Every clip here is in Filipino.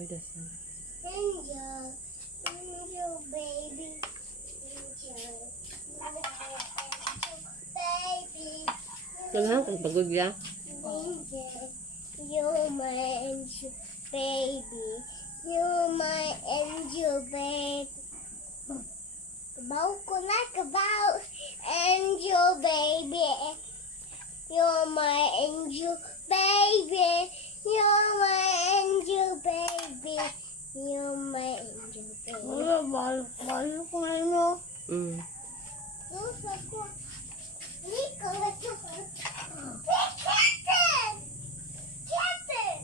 under the sun. Angel, angel baby, angel, baby. Kailangan kang pagod ya. Angel, you're my angel baby. You're my angel baby. Kabaw ko na kabaw, angel baby. You're my angel baby. You're my angel baby. You're my angel baby. Wala, mahal ko ngayon mo. Gusto ko. Nico, gusto ko. Captain! Captain!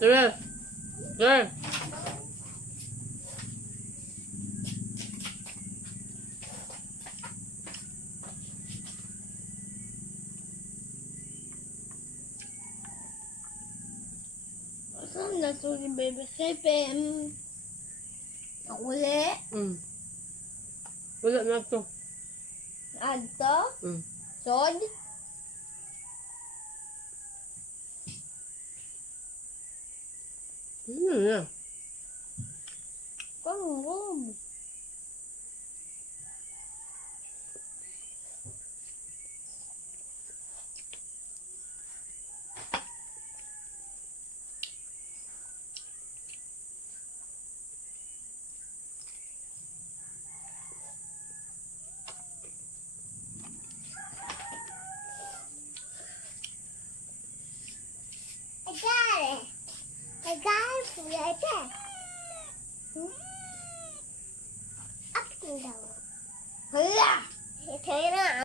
Tara! Tara! Saan na ito ni Baby Seven? Nakuli? Wala na ito. Adto? Mm. Sod? Na. Pangulog. I got it. I got it right there. Up and down. Hala! Ito yun